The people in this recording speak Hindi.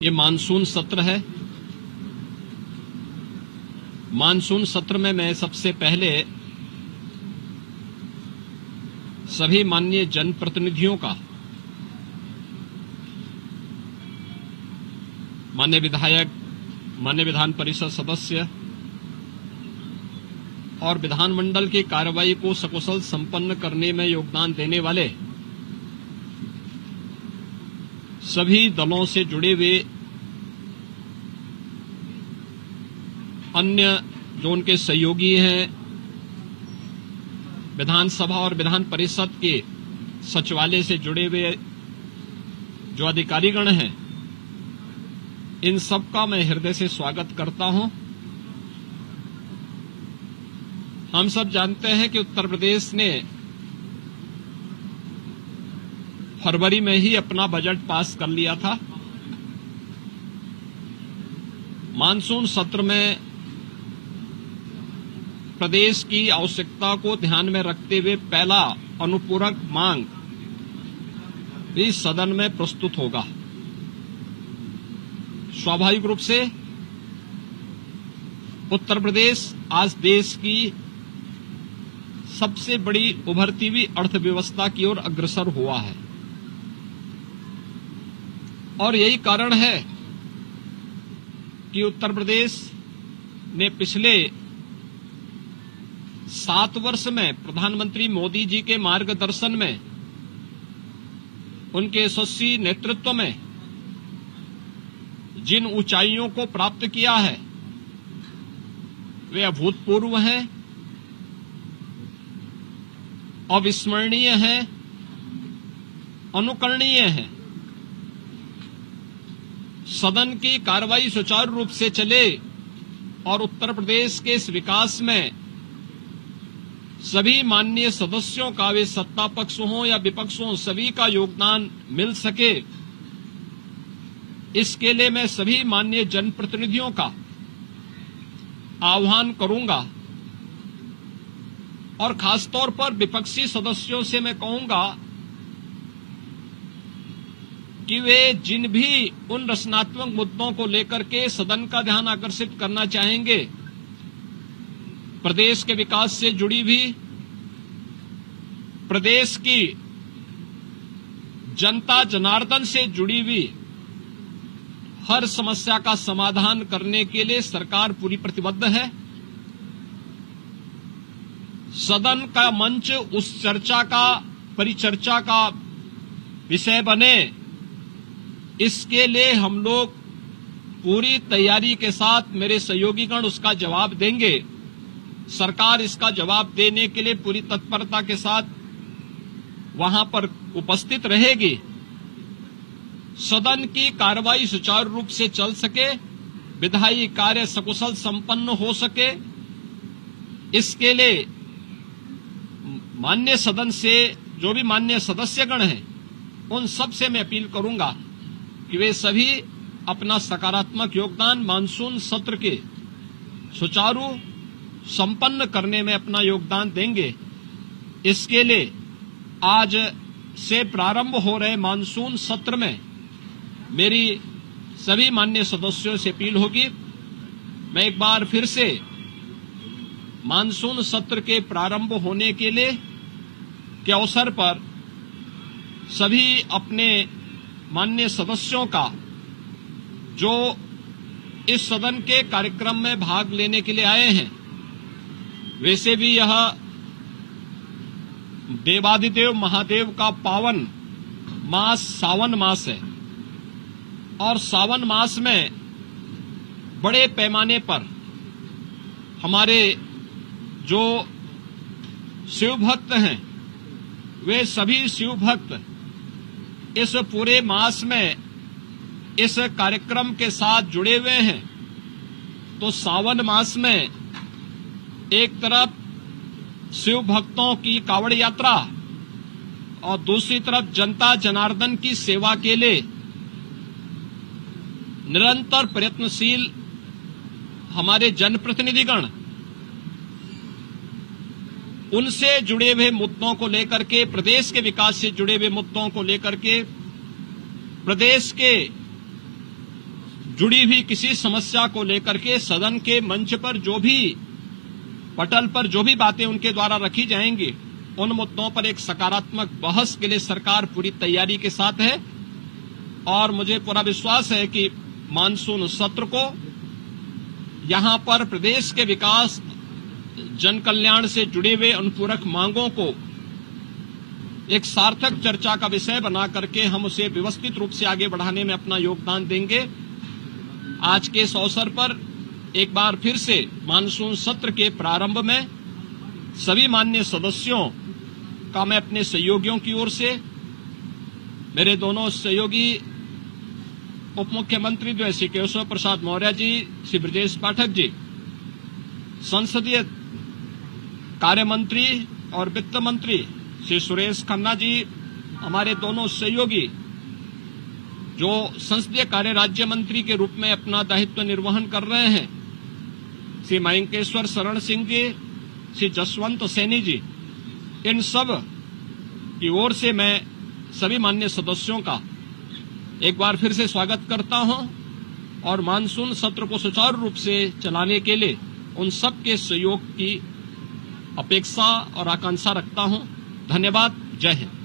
ये मानसून सत्र है। मानसून सत्र में मैं सबसे पहले सभी माननीय जनप्रतिनिधियों का, माननीय विधायक, माननीय विधान परिषद सदस्य और विधानमंडल की कार्रवाई को सकुशल संपन्न करने में योगदान देने वाले सभी दलों से जुड़े हुए अन्य जो उनके सहयोगी हैं, विधानसभा और विधान परिषद के सचिवालय से जुड़े हुए जो अधिकारीगण हैं, इन सबका मैं हृदय से स्वागत करता हूं। हम सब जानते हैं कि उत्तर प्रदेश ने फरवरी में ही अपना बजट पास कर लिया था। मानसून सत्र में प्रदेश की आवश्यकता को ध्यान में रखते हुए पहला अनुपूरक मांग भी सदन में प्रस्तुत होगा। स्वाभाविक रूप से उत्तर प्रदेश आज देश की सबसे बड़ी उभरती हुई अर्थव्यवस्था की ओर अग्रसर हुआ है और यही कारण है कि उत्तर प्रदेश ने पिछले 7 वर्ष में प्रधानमंत्री मोदी जी के मार्गदर्शन में, उनके यशस्वी नेतृत्व में जिन ऊंचाइयों को प्राप्त किया है वे अभूतपूर्व हैं, अविस्मरणीय हैं, अनुकरणीय हैं। सदन की कार्रवाई सुचारू रूप से चले और उत्तर प्रदेश के इस विकास में सभी माननीय सदस्यों का, वे सत्ता पक्ष हों या विपक्ष हों, सभी का योगदान मिल सके, इसके लिए मैं सभी माननीय जनप्रतिनिधियों का आह्वान करूंगा और खासतौर पर विपक्षी सदस्यों से मैं कहूंगा कि वे जिन भी उन रचनात्मक मुद्दों को लेकर के सदन का ध्यान आकर्षित करना चाहेंगे, प्रदेश के विकास से जुड़ी भी, प्रदेश की जनता जनार्दन से जुड़ी हुई हर समस्या का समाधान करने के लिए सरकार पूरी प्रतिबद्ध है। सदन का मंच उस चर्चा का, परिचर्चा का विषय बने, इसके लिए हम लोग पूरी तैयारी के साथ, मेरे सहयोगीगण उसका जवाब देंगे। सरकार इसका जवाब देने के लिए पूरी तत्परता के साथ वहां पर उपस्थित रहेगी। सदन की कार्रवाई सुचारू रूप से चल सके, विधायी कार्य सकुशल संपन्न हो सके, इसके लिए माननीय सदन से जो भी माननीय सदस्यगण हैं, उन सब से मैं अपील करूंगा कि वे सभी अपना सकारात्मक योगदान मानसून सत्र के सुचारू संपन्न करने में अपना योगदान देंगे। इसके लिए आज से प्रारंभ हो रहे मानसून सत्र में मेरी सभी माननीय सदस्यों से अपील होगी। मैं एक बार फिर से मानसून सत्र के प्रारंभ होने के लिए के अवसर पर सभी अपने माननीय सदस्यों का, जो इस सदन के कार्यक्रम में भाग लेने के लिए आए हैं, वैसे भी यह देवादिदेव महादेव का पावन मास सावन मास है और सावन मास में बड़े पैमाने पर हमारे जो शिव भक्त हैं, वे सभी शिव भक्त इस पूरे मास में इस कार्यक्रम के साथ जुड़े हुए हैं। तो सावन मास में एक तरफ शिव भक्तों की कावड़ यात्रा और दूसरी तरफ जनता जनार्दन की सेवा के लिए निरंतर प्रयत्नशील हमारे जनप्रतिनिधिगण उनसे जुड़े हुए मुद्दों को लेकर के, प्रदेश के विकास से जुड़े हुए मुद्दों को लेकर के, प्रदेश के जुड़ी हुई किसी समस्या को लेकर के सदन के मंच पर जो भी पटल पर जो भी बातें उनके द्वारा रखी जाएंगी, उन मुद्दों पर एक सकारात्मक बहस के लिए सरकार पूरी तैयारी के साथ है। और मुझे पूरा विश्वास है कि मानसून सत्र को यहां पर प्रदेश के विकास, जन कल्याण से जुड़े हुए अनुपूरक मांगों को एक सार्थक चर्चा का विषय बना करके हम उसे व्यवस्थित रूप से आगे बढ़ाने में अपना योगदान देंगे। आज के इस अवसर पर एक बार फिर से मानसून सत्र के प्रारंभ में सभी माननीय सदस्यों का मैं अपने सहयोगियों की ओर से, मेरे दोनों सहयोगी उप मुख्यमंत्री जो है श्री केशव प्रसाद मौर्य जी, श्री ब्रजेश पाठक जी, संसदीय कार्य मंत्री और वित्त मंत्री श्री सुरेश खन्ना जी, हमारे दोनों सहयोगी जो संसदीय कार्य राज्य मंत्री के रूप में अपना दायित्व निर्वहन कर रहे हैं, श्री मयंकेश्वर शरण सिंह जी, श्री जसवंत सैनी जी, इन सब की ओर से मैं सभी माननीय सदस्यों का एक बार फिर से स्वागत करता हूं और मानसून सत्र को सुचारू रूप से चलाने के लिए उन सब के सहयोग की अपेक्षा और आकांक्षा रखता हूं। धन्यवाद। जय हिंद।